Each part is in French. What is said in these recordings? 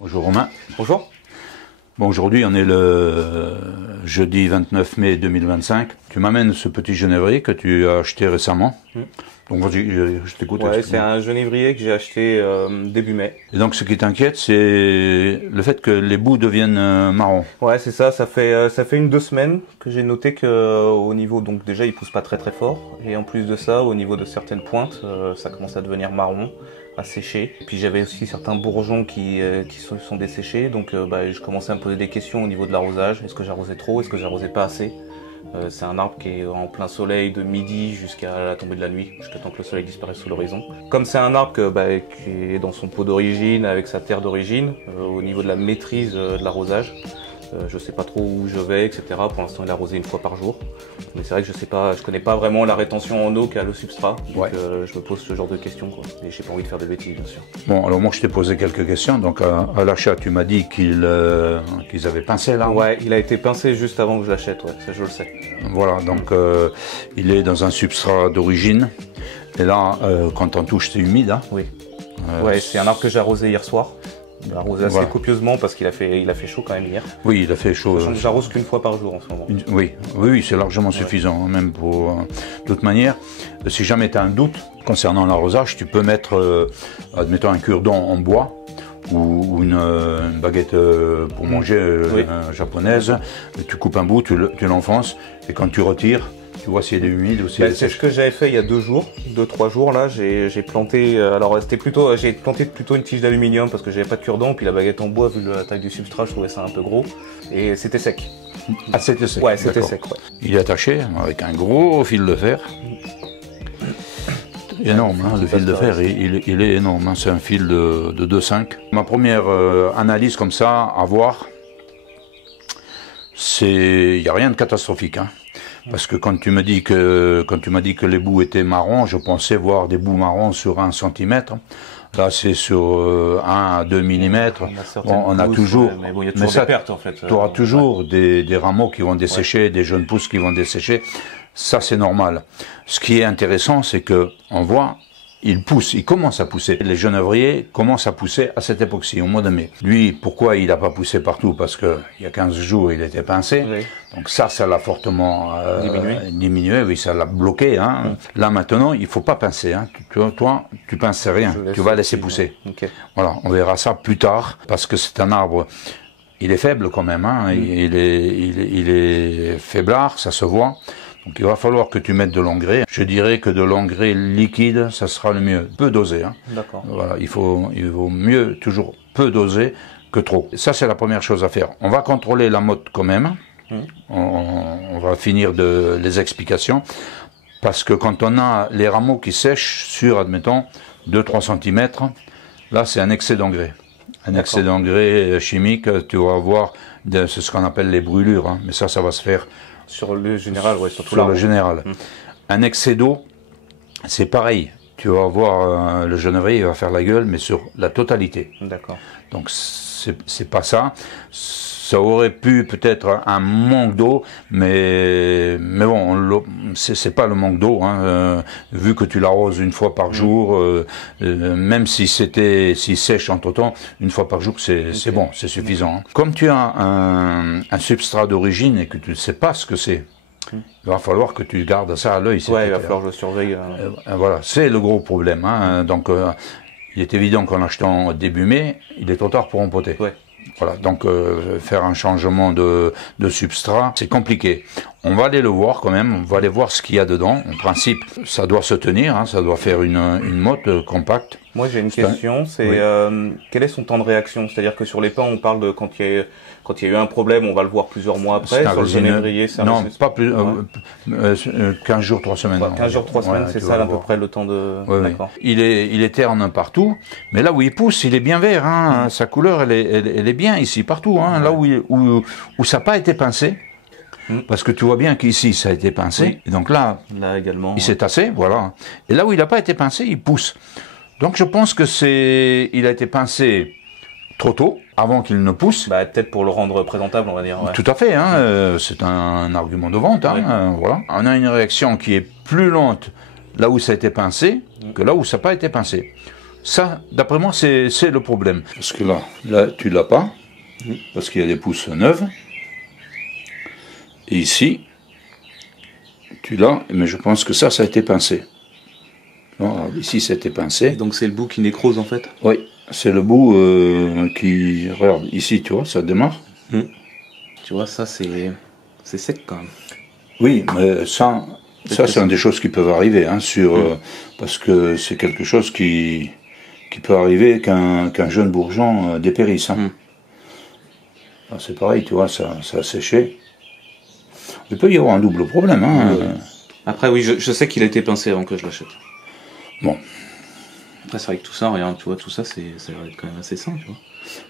Bonjour Romain. Bonjour. Bon, aujourd'hui on est le jeudi 29 mai 2025. Tu m'amènes ce petit genévrier que tu as acheté récemment. Donc vas-y, je t'écoute. Ouais, c'est un genévrier que j'ai acheté début mai. Et donc ce qui t'inquiète, c'est le fait que les bouts deviennent marrons. Ouais, c'est ça. Ça fait 2 semaines que j'ai noté que au niveau, donc déjà il pousse pas très très fort, et en plus de ça, au niveau de certaines pointes, ça commence à devenir marron, à sécher. Et puis j'avais aussi certains bourgeons qui se sont desséchés, donc je commençais à me poser des questions au niveau de l'arrosage. Est-ce que j'arrosais trop? Est-ce que j'arrosais pas assez? C'est un arbre qui est en plein soleil de midi jusqu'à la tombée de la nuit, jusqu'à temps que le soleil disparaisse sous l'horizon. Comme c'est un arbre qui est dans son pot d'origine, avec sa terre d'origine, au niveau de la maîtrise de l'arrosage, je sais pas trop où je vais, etc. Pour l'instant, il est arrosé 1 fois par jour. Mais c'est vrai que je connais pas vraiment la rétention en eau qu'a le substrat. Donc je me pose ce genre de questions, quoi. Et j'ai pas envie de faire de bêtises, bien sûr. Bon, alors moi je t'ai posé quelques questions. Donc à l'achat, tu m'as dit qu'ils avaient pincé l'arbre. Ouais, il a été pincé juste avant que je l'achète, ouais, ça je le sais. Voilà, donc il est dans un substrat d'origine. Et là, quand on touche, c'est humide. Hein. Oui. Ouais, c'est un arbre que j'ai arrosé hier soir. Il a arrosé assez copieusement parce qu'il a fait chaud quand même hier. Oui, il a fait chaud. J'arrose qu'une fois par jour en ce moment. Oui, c'est largement suffisant, même pour. De toute manière, si jamais tu as un doute concernant l'arrosage, tu peux mettre, admettons, un cure-dent en bois ou une baguette pour manger japonaise. Tu coupes un bout, tu l'enfonces, et quand tu retires, tu vois s'il est humide ou s'il est sèche. C'est ce que j'avais fait il y a 2-3 jours là. J'ai planté. J'ai planté plutôt une tige d'aluminium parce que j'avais pas de cure-dent. Puis la baguette en bois, vu la taille du substrat, je trouvais ça un peu gros. Et c'était sec. Ah, c'était sec. Ouais, c'était sec. Ouais. Il est attaché avec un gros fil de fer. Énorme, hein, le fil de fer, il est énorme. Hein, c'est un fil de 2,5. Ma première analyse comme ça à voir, il n'y a rien de catastrophique. Hein. Parce que quand tu m'as dit que les bouts étaient marrons, je pensais voir des bouts marrons sur 1 cm. Là, c'est sur 1 à 2 mm. On a toujours, mais bon, il y a toujours des pertes en fait. Tu auras toujours des rameaux qui vont dessécher, des jeunes pousses qui vont dessécher. Ça, c'est normal. Ce qui est intéressant, c'est que on voit, il pousse, il commence à pousser. Les genévriers commencent à pousser à cette époque-ci, au mois de mai. Lui, pourquoi il n'a pas poussé partout? Parce que il y a 15 jours, il était pincé. Oui. Donc ça l'a fortement diminué. Oui, ça l'a bloqué. Hein. Là, maintenant, il faut pas pincer. Hein. Toi, tu pinces rien. Tu vas laisser pousser. Okay. Voilà, on verra ça plus tard, parce que c'est un arbre. Il est faible quand même. Hein. Il est faiblard, ça se voit. Donc il va falloir que tu mettes de l'engrais. Je dirais que de l'engrais liquide, ça sera le mieux. Peu dosé. Hein. D'accord. Voilà, il vaut mieux toujours peu doser que trop. Ça, c'est la première chose à faire. On va contrôler la motte quand même. On va finir les explications. Parce que quand on a les rameaux qui sèchent sur, admettons, 2-3 cm, là, c'est un excès d'engrais. Un excès d'engrais chimique, tu vas avoir, c'est ce qu'on appelle les brûlures. Hein. Mais ça va se faire sur le général, ouais, surtout sur le général. Un excès d'eau, c'est pareil. Tu vas voir le genévrier, il va faire la gueule, mais sur la totalité. D'accord. Donc c'est pas ça. Ça aurait pu peut-être un manque d'eau, mais bon, c'est pas le manque d'eau. Hein, vu que tu l'arroses 1 fois par jour, même si sèche entre temps, 1 fois par jour, c'est bon, c'est suffisant. Hein. Comme tu as un substrat d'origine et que tu ne sais pas ce que c'est, il va falloir que tu gardes ça à l'œil. Ouais, il va falloir que je surveille. Voilà, c'est le gros problème. Hein. Donc, il est évident qu'en achetant début mai, il est trop tard pour empoter. Ouais. Voilà, donc faire un changement de substrat, c'est compliqué. On va aller le voir quand même, on va aller voir ce qu'il y a dedans. En principe, ça doit se tenir, hein, ça doit faire une motte compacte. Moi j'ai une question, c'est quel est son temps de réaction? C'est-à-dire que sur les pins, on parle de quand il y a eu un problème, on va le voir plusieurs mois après. Sur le genévrier, c'est non, pas plus, 15 jours, 3 semaines. 15 jours, 3 semaines, c'est ça à peu près le temps de... D'accord. Il est terne partout, mais là où il pousse, il est bien vert. Hein. Sa couleur, elle est bien ici, partout. Hein. Là où ça n'a pas été pincé. Parce que tu vois bien qu'ici, ça a été pincé. Et donc là également, il s'est tassé, voilà. Et là où il n'a pas été pincé, il pousse. Donc je pense que il a été pincé trop tôt, avant qu'il ne pousse. Peut-être pour le rendre présentable, on va dire. Ouais. Tout à fait, hein, c'est un argument de vente. Hein, voilà. On a une réaction qui est plus lente là où ça a été pincé que là où ça n'a pas été pincé. Ça, d'après moi, c'est le problème. Parce que là tu l'as pas, parce qu'il y a des pousses neuves. Et ici, tu l'as, mais je pense que ça a été pincé. Non, alors ici, ça a été pincé. Donc c'est le bout qui nécrose en fait. Oui, c'est le bout qui... Regarde, ici, tu vois, ça démarre. Tu vois, ça c'est sec quand même. Oui, mais ça c'est une des choses qui peuvent arriver, hein, parce que c'est quelque chose qui peut arriver qu'un jeune bourgeon dépérisse. Hein. C'est pareil, tu vois, ça a séché. Il peut y avoir un double problème. Hein. Après, oui, je sais qu'il a été pincé avant que je l'achète. Bon. Après, c'est vrai que tout ça, regarde, tu vois, tout ça, ça va être quand même assez sain, tu vois.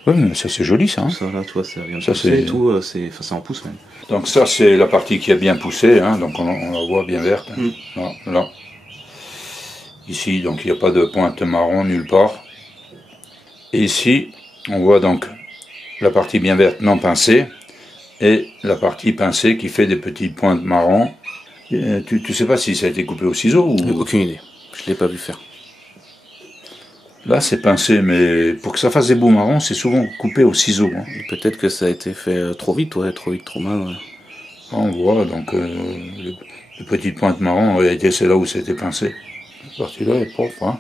Oui, mais ça c'est joli, ça. Hein. Ça, là, tu vois, ça vient de pousser et tout, ça en pousse même. Donc ça, c'est la partie qui a bien poussé, hein, donc on la voit bien verte. Hein. Là. Ici, donc il n'y a pas de pointe marron nulle part. Et ici, on voit donc la partie bien verte non pincée et la partie pincée qui fait des petites pointes marron. Tu sais pas si ça a été coupé au ciseau ou... Aucune idée, je l'ai pas vu faire. Là, c'est pincé, mais pour que ça fasse des bouts marrons, c'est souvent coupé au ciseau. Hein. Peut-être que ça a été fait trop vite, trop vite, trop mal. Ouais. On voit donc les petites pointes marron, en réalité, c'est là où c'était pincé. Cette partie-là est propre, hein.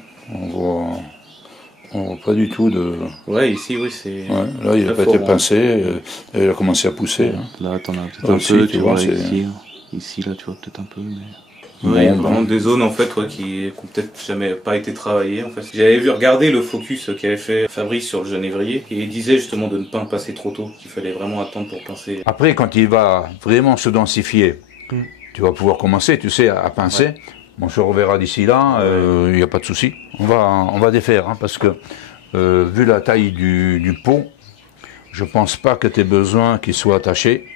On voit pas du tout de... Ouais, ici, oui, c'est... Ouais, là, il n'a pas été pincé, il a commencé à pousser. Hein. Là, t'en as peut-être un peu, tu vois, ici, là, tu vois peut-être un peu, mais... Ouais, il y a vraiment des zones en fait qui ont peut-être jamais pas été travaillées en fait. J'avais vu regarder le focus qu'avait fait Fabrice sur le genévrier et il disait justement de ne pas pincer trop tôt, qu'il fallait vraiment attendre pour pincer. Après, quand il va vraiment se densifier, tu vas pouvoir commencer, tu sais, à pincer. Ouais. On se reverra d'ici là, il n'y a pas de souci. On va défaire, hein, parce que vu la taille du pot, je pense pas que tu aies besoin qu'il soit attaché.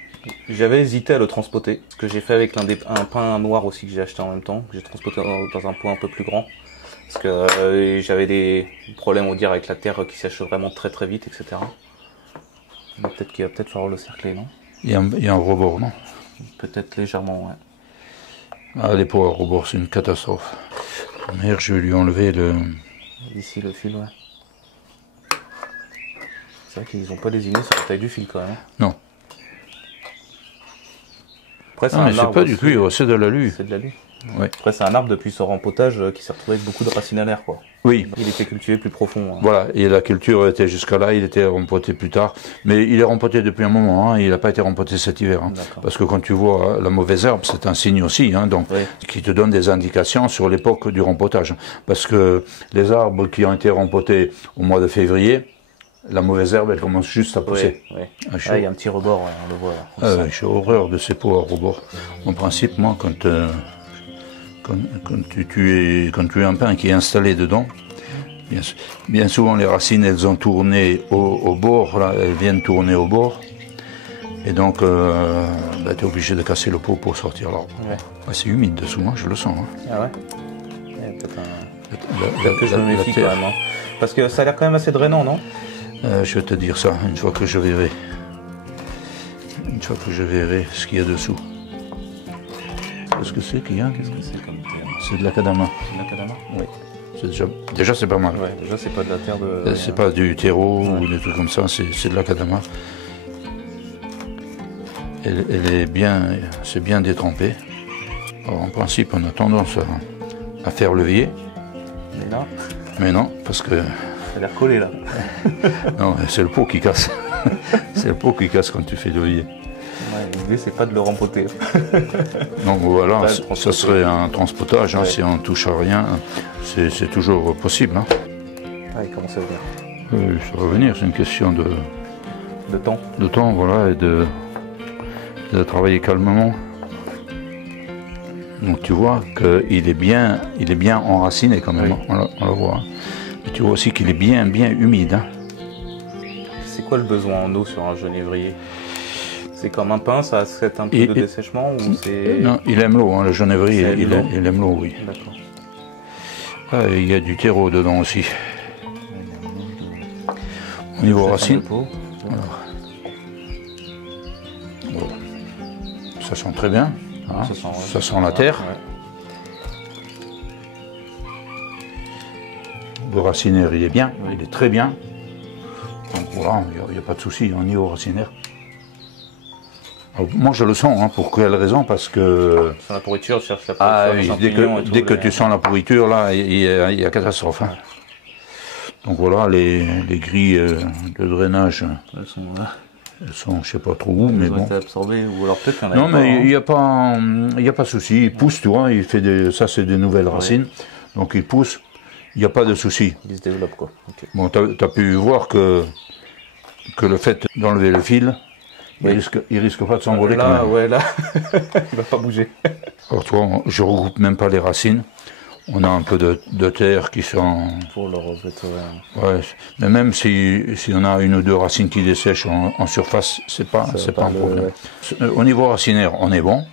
J'avais hésité à le transpoter, ce que j'ai fait avec un pain noir aussi que j'ai acheté en même temps, que j'ai transpoté dans un pot un peu plus grand, parce que j'avais des problèmes, on dirait, avec la terre qui sèche vraiment très très vite, etc. Peut-être qu'il va peut-être falloir le cercler, non? Il y a un rebord, non? Peut-être légèrement, ouais. Ah, les pots à rebord, c'est une catastrophe. Merde, je vais lui enlever le... Ici, le fil, ouais. C'est vrai qu'ils n'ont pas désigné sur la taille du fil, quand même. Non. Après, non, mais c'est pas du cuivre, c'est de l'alu. C'est de l'alu. Ouais. Après, c'est un arbre depuis son rempotage qui s'est retrouvé avec beaucoup de racines à l'air, quoi. Oui. Il était cultivé plus profond. Hein. Voilà, et la culture était jusqu'à là, il était rempoté plus tard. Mais il est rempoté depuis un moment, hein, il n'a pas été rempoté cet hiver. Hein, parce que quand tu vois la mauvaise herbe, c'est un signe aussi, hein, donc, qui te donne des indications sur l'époque du rempotage. Parce que les arbres qui ont été rempotés au mois de février, la mauvaise herbe, elle commence juste à pousser. Il y a un petit rebord, on le voit. Là, j'ai horreur de ces pots à rebord. En principe, moi, quand tu es un pain qui est installé dedans, bien souvent les racines, elles ont tourné au bord, là, elles viennent tourner au bord. Et donc, tu es obligé de casser le pot pour sortir l'arbre. C'est humide dessous, hein, je le sens. Hein. Ah ouais. Il y a peut-être que je me méfie quand même. Hein. Parce que ça a l'air quand même assez drainant, non? Je vais te dire ça une fois que je verrai. Une fois que je verrai ce qu'il y a dessous. Qu'est-ce que c'est qu'il y a? C'est de l'acadama. C'est de l'acadama? Oui. Déjà c'est pas mal. Ouais, déjà c'est pas de la terre de... C'est pas du terreau ou des trucs comme ça, c'est de l'acadama. Elle est bien, c'est bien détrempé. Alors, en principe, on a tendance à faire levier. Mais non, parce que... Ça a l'air collé là. Non, c'est le pot qui casse. C'est le pot qui casse quand tu fais levier. L'idée c'est pas de le rempoter. Donc voilà, ça serait un transpotage, hein, si on touche à rien, c'est toujours possible. Hein. Il commence à venir. Ça va venir, c'est une question de temps. De temps, voilà, et de travailler calmement. Donc tu vois qu'il est bien enraciné quand même, on le voit. Hein. Et tu vois aussi qu'il est bien humide. Hein. C'est quoi le besoin en eau sur un genévrier? C'est comme un pain, ça a un peu de dessèchement ou c'est... Non, il aime l'eau, hein, le genévrier, il aime l'eau, oui. D'accord. Ah, il y a du terreau dedans aussi. Au niveau racine, voilà. Ça sent très bien, hein. Ça sent la terre. Le racinaire, il est bien, il est très bien. Donc voilà, il n'y a pas de souci au niveau racinaire. Alors, moi je le sens, hein, pour quelle raison? Parce que... Sur la pourriture, je cherche la Ah pourriture, oui, dès que tu sens la pourriture, là, il y a catastrophe. Hein. Donc voilà, les grilles de drainage, elles sont je sais pas trop où, mais bon. Absorbées, ou alors peut-être qu'il y en a non, pas, mais hein. il n'y a pas de souci. Il pousse, tu vois, il fait ça c'est des nouvelles racines, donc il pousse, il n'y a pas de souci. Il se développe, quoi. Okay. Bon, tu as pu voir que le fait d'enlever le fil, il risque pas de s'envoler quand même. Ouais, là, il va pas bouger. Alors toi, je regroupe même pas les racines. On a un peu de terre qui sont... Pour le remettre... Ouais, mais même si on a une ou deux racines qui dessèchent en surface, c'est pas un problème. Ouais. Au niveau racinaire, on est bon.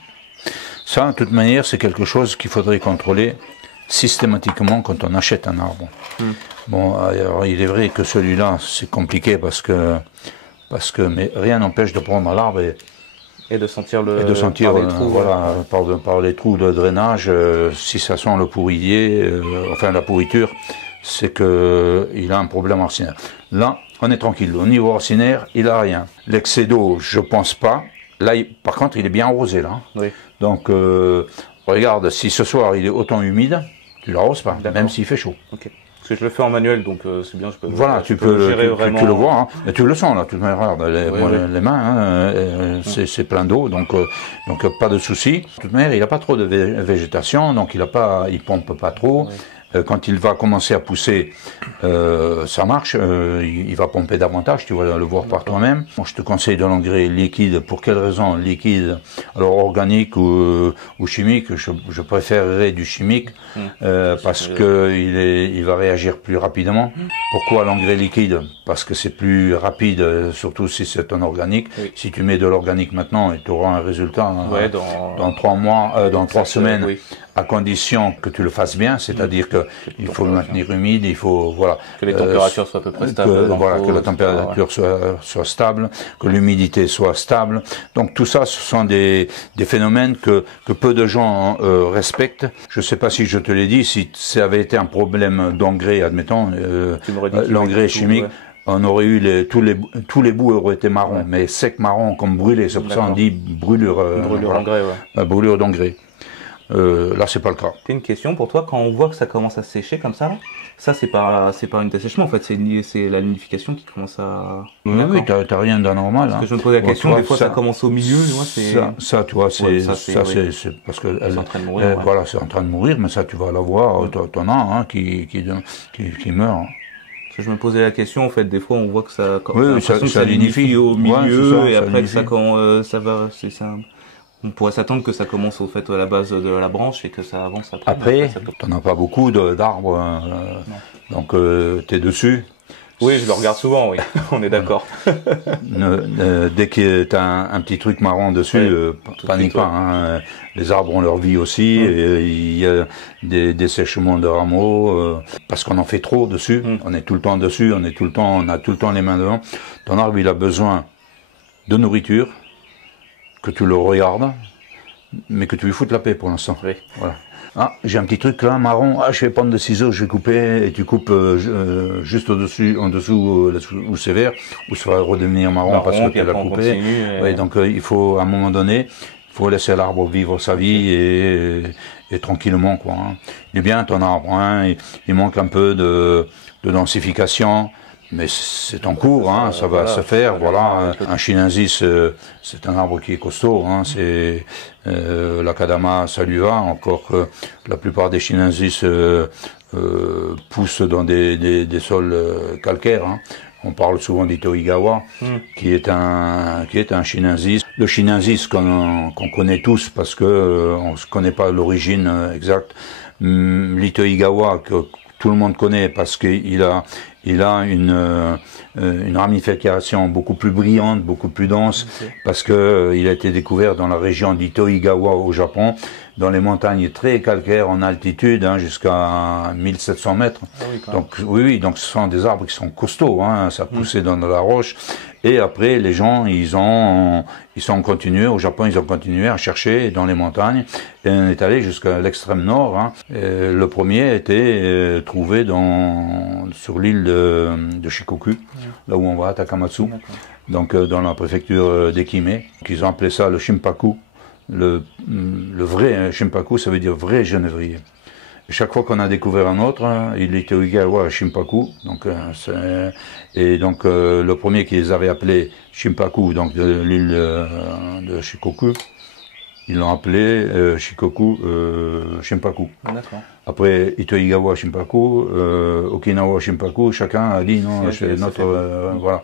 Ça, de toute manière, c'est quelque chose qu'il faudrait contrôler systématiquement quand on achète un arbre. Bon, alors, il est vrai que celui-là, c'est compliqué parce que mais rien n'empêche de prendre l'arbre et de sentir par les trous, voilà, par les trous de drainage, si ça sent le pourrier, enfin la pourriture, c'est que il a un problème racinaire. Là, on est tranquille. Au niveau racinaire, il a rien. L'excès d'eau, je pense pas. Là, par contre, il est bien arrosé là. Oui. Donc, regarde, si ce soir il est autant humide, tu l'arroses pas, même s'il fait chaud. Okay. Parce que je le fais en manuel, donc c'est bien, je peux. Voilà, tu peux gérer vraiment. Tu le vois, hein. Mais tu le sens là, tu regardes les mains, hein, c'est plein d'eau, donc pas de souci. De toute manière, il n'a pas trop de végétation, donc il pompe pas trop. Oui. Quand il va commencer à pousser, ça marche, il va pomper davantage, tu vas le voir par toi-même. Moi, je te conseille de l'engrais liquide. Pour quelle raison? Liquide, alors organique ou chimique, je préférerais du chimique, parce que il va réagir plus rapidement. Pourquoi l'engrais liquide? Parce que c'est plus rapide, surtout si c'est un organique. Oui. Si tu mets de l'organique maintenant, tu auras un résultat dans 3 mois, dans 3 semaines. Oui. À condition que tu le fasses bien, c'est-à-dire que il faut le maintenir humide, il faut que les températures soient à peu près stables, que la température soit stable, que l'humidité soit stable. Donc tout ça, ce sont des phénomènes que peu de gens respectent. Je ne sais pas si je te l'ai dit, si ça avait été un problème d'engrais, admettons, l'engrais chimique. Ouais. On aurait eu tous les bouts auraient été marrons, mais secs marrons comme brûlés. C'est pour ça qu'on dit brûlure d'engrais. Ouais. Brûlure d'engrais. Là, c'est pas le cas. J'ai une question pour toi. Quand on voit que ça commence à sécher comme ça, ça c'est pas un dessèchement en fait, c'est la nidification qui commence à. Oui, t'as rien d'anormal. Parce que je me posais la question, des fois ça commence au milieu, moi c'est. Ça, tu vois, c'est parce que c'est en train de mourir. Voilà, c'est en train de mourir, mais ça, tu vas la voir. T'en as hein, qui meurt. Hein. Parce que je me posais la question, en fait, des fois on voit que ça. Ça linifie au milieu et après que ça va, c'est ça. On pourrait s'attendre que ça commence au fait à la base de la branche et que ça avance après. T'en as pas beaucoup d'arbres, donc t'es dessus. Oui, je le regarde souvent, oui, on est d'accord. Dès que t'as un petit truc marron dessus, panique pas. Hein. Les arbres ont leur vie aussi, et il y a des dessèchements de rameaux, parce qu'on en fait trop dessus, on est tout le temps dessus, on a tout le temps les mains devant. Ton arbre, il a besoin de nourriture, que tu le regardes, mais que tu lui foutes la paix pour l'instant. Oui. Voilà. Ah, j'ai un petit truc là, marron. Ah, je vais prendre des ciseaux, je vais couper, et tu coupes juste en dessous où c'est vert, où ça va redevenir marron parce que tu l'as coupé. Ouais, donc il faut, à un moment donné, il faut laisser l'arbre vivre sa vie et tranquillement, quoi. Hein. Il est bien ton arbre, hein, il manque un peu de densification. Mais c'est en cours, hein, ça va se faire. Voilà, un chinensis, c'est un arbre qui est costaud. Hein, c'est l'acadama, ça lui va. Encore que la plupart des chinensis poussent dans des sols calcaires. Hein. On parle souvent d'Itoigawa, qui est un chinensis. Le chinensis qu'on connaît tous parce que on ne connaît pas l'origine exacte. L'Itoigawa que tout le monde connaît parce qu'il a il a une ramification beaucoup plus brillante, beaucoup plus dense, parce que il a été découvert dans la région d'Itoigawa au Japon, dans les montagnes très calcaires en altitude, hein, jusqu'à 1700 mètres. Ah oui, donc oui, donc ce sont des arbres qui sont costauds, hein, ça poussait dans de la roche. Et après, les gens, ils sont continués, au Japon, ils ont continué à chercher dans les montagnes. Et on est allé jusqu'à l'extrême nord. Hein. Le premier a été trouvé sur l'île de Shikoku, là où on va, à Takamatsu, donc dans la préfecture d'Ekime. Ils ont appelé ça le Shimpaku. Le vrai Shimpaku, ça veut dire vrai genévrier. Et chaque fois qu'on a découvert un autre, hein, il était au Shimpaku. Donc, et donc le premier qu'ils avaient appelé Shimpaku, donc de l'île de Shikoku, ils l'ont appelé Shikoku Shimpaku. Après Itoigawa Shimpaku, Okinawa Shimpaku, chacun a dit non, c'est notre voilà.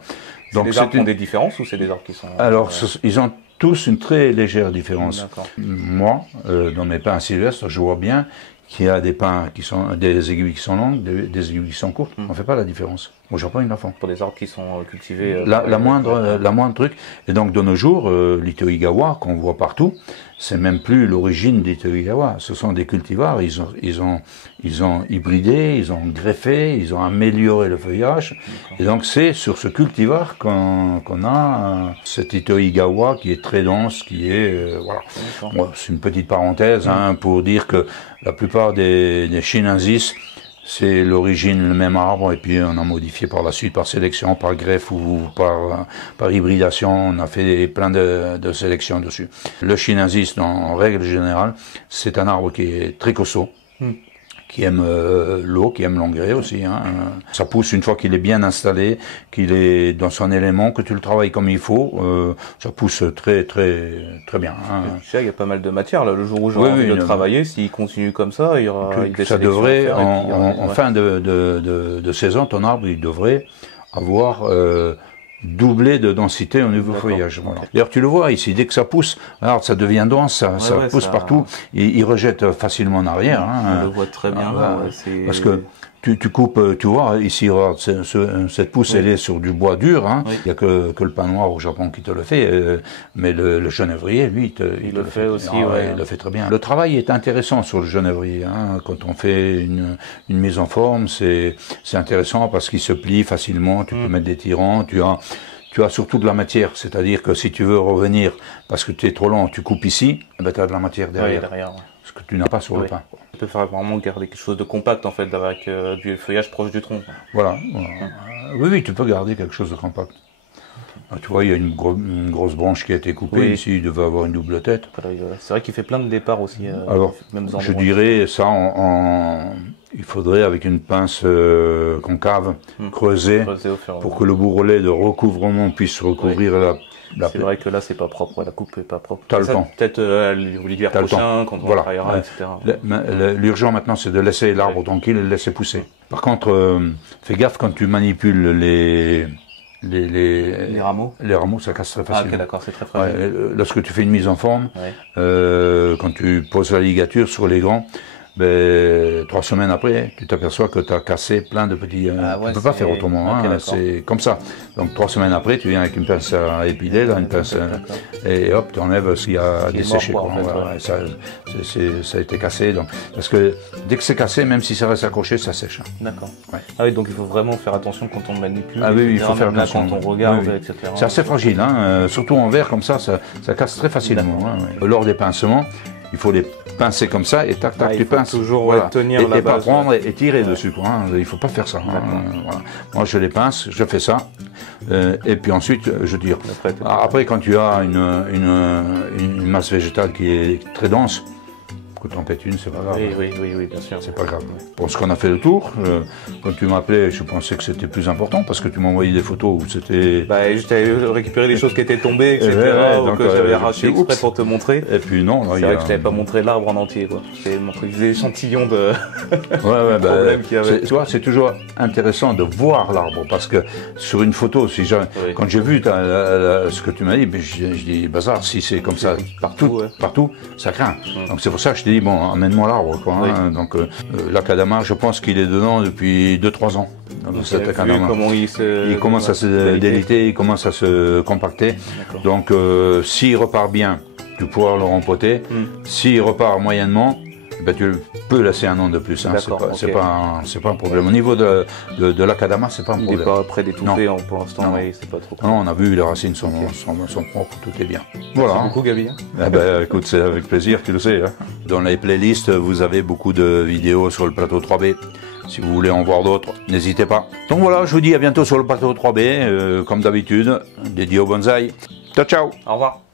Donc des arbres qui ont des différences ou c'est des arbres qui sont alors ils ont tous une très légère différence. Moi, dans mes pins sylvestres, je vois bien qu'il y a des pins qui sont des aiguilles qui sont longues, des aiguilles qui sont courtes. On ne fait pas la différence. Au Japon, ils la font. Pour des arbres qui sont cultivés. La moindre truc. Et donc de nos jours, l'Itoigawa qu'on voit partout, c'est même plus l'origine d'Itoigawa. Ce sont des cultivars. Ils ont hybridé, ils ont greffé, ils ont amélioré le feuillage. Et donc c'est sur ce cultivar qu'on a cet Itoigawa qui est très dense, qui est voilà. Bon, c'est une petite parenthèse hein, pour dire que la plupart des Shinensis, c'est l'origine, le même arbre, et puis on a modifié par la suite, par sélection, par greffe ou par hybridation, on a fait plein de sélections dessus. Le Shinensis, en règle générale, c'est un arbre qui est très costaud, qui aime l'eau, qui aime l'engrais aussi. Hein. Ça pousse une fois qu'il est bien installé, qu'il est dans son élément, que tu le travailles comme il faut, ça pousse très bien. Hein. Tu sais, il y a pas mal de matière là. Le jour où j'aurai envie de travailler, s'il continue comme ça, il y aura des ça devrait, en fin de saison, ton arbre il devrait avoir doublé de densité au niveau feuillage. Voilà. D'ailleurs, tu le vois ici, dès que ça pousse, alors ça devient dense, ça pousse partout, il rejette facilement en arrière. On le voit très bien. Parce que tu coupes, tu vois, ici, cette pousse, elle est sur du bois dur, hein. Il n'y a que le pin noir au Japon qui te le fait, mais le genévrier, lui, il le fait aussi. Il le fait très bien. Le travail est intéressant sur le genévrier, hein. Quand on fait une mise en forme, c'est intéressant parce qu'il se plie facilement, tu peux mettre des tirants, tu as surtout de la matière, c'est-à-dire que si tu veux revenir, parce que tu es trop long, tu coupes ici, ben tu as de la matière derrière. Ce que tu n'as pas sur le pain. Tu peux faire vraiment garder quelque chose de compact en fait, avec du feuillage proche du tronc. Voilà. Oui, tu peux garder quelque chose de compact. Tu vois, il y a une grosse branche qui a été coupée, ici il devait avoir une double tête. C'est vrai qu'il fait plein de départs aussi. Alors, je dirais ça, il faudrait avec une pince concave creuser pour que le bourrelet de recouvrement puisse recouvrir la c'est vrai que là c'est pas propre, la coupe est pas propre. T'as le temps. Peut-être l'hiver prochain, quand on travaillera, etc. L'urgent maintenant c'est de laisser l'arbre tranquille et le laisser pousser. Par contre, fais gaffe quand tu manipules les rameaux. Les rameaux, ça casse très facilement. Ah, ok, d'accord, c'est très fragile. Lorsque tu fais une mise en forme, quand tu poses la ligature sur les grands, 3 semaines après, tu t'aperçois que tu as cassé plein de petits... tu ne peux pas faire autrement, hein, c'est comme ça. Donc 3 semaines après, tu viens avec une pince à épiler, là, une pince, et hop, tu enlèves ce qu'il y a desséché. Ça a été cassé. Donc, parce que dès que c'est cassé, même si ça reste accroché, ça sèche. D'accord. Ah oui, donc il faut vraiment faire attention quand on manipule. Ah oui, il faut faire attention. Quand on regarde, etc. C'est assez fragile, hein, surtout en verre comme ça casse très facilement. Hein, lors des pincements, il faut les pincer comme ça et tac, tu pinces. Toujours tenir la base. Et pas prendre et tirer dessus. Quoi, hein. Il ne faut pas faire ça. Hein. Voilà. Moi, je les pince, je fais ça. Et puis ensuite, je tire. Après, quand tu as une masse végétale qui est très dense, que tu en pètes une, c'est pas grave. Oui, bien sûr. C'est pas grave. Pour ce qu'on a fait le tour, quand tu m'appelais, je pensais que c'était plus important parce que tu m'envoyais des photos où c'était... je t'avais récupéré des choses qui étaient tombées, etc. Donc j'avais arraché exprès pour te montrer. Et puis non, c'est vrai que je t'avais pas montré l'arbre en entier, quoi. Je t'avais montré des échantillons de problèmes qu'il y avait. Tu vois, c'est toujours intéressant de voir l'arbre parce que sur une photo, quand j'ai vu ce que tu m'as dit, je dis, bazar, si c'est comme ça partout, ça craint. Donc c'est pour ça que je t'ai dit, bon, amène-moi l'arbre, quoi. Hein. Donc, l'Akadama, je pense qu'il est dedans depuis 2-3 ans. de cet Akadama. Comment Il commence à se déliter, il commence à se compacter. Donc s'il repart bien, tu pourras le rempoter. S'il repart moyennement, ben, tu peux laisser un an de plus. Hein. C'est pas un problème. Au niveau de l'Akadama, c'est pas un problème. Il n'est pas prêt d'étouffer pour l'instant, mais c'est pas trop. Non, on a vu, les racines sont propres, tout est bien. Voilà. Merci beaucoup, Gabi. Eh ben, écoute, c'est avec plaisir, tu le sais. Hein. Dans les playlists, vous avez beaucoup de vidéos sur le plateau 3B. Si vous voulez en voir d'autres, n'hésitez pas. Donc voilà, je vous dis à bientôt sur le plateau 3B, comme d'habitude, dédié au bonsaï. Ciao, ciao. Au revoir.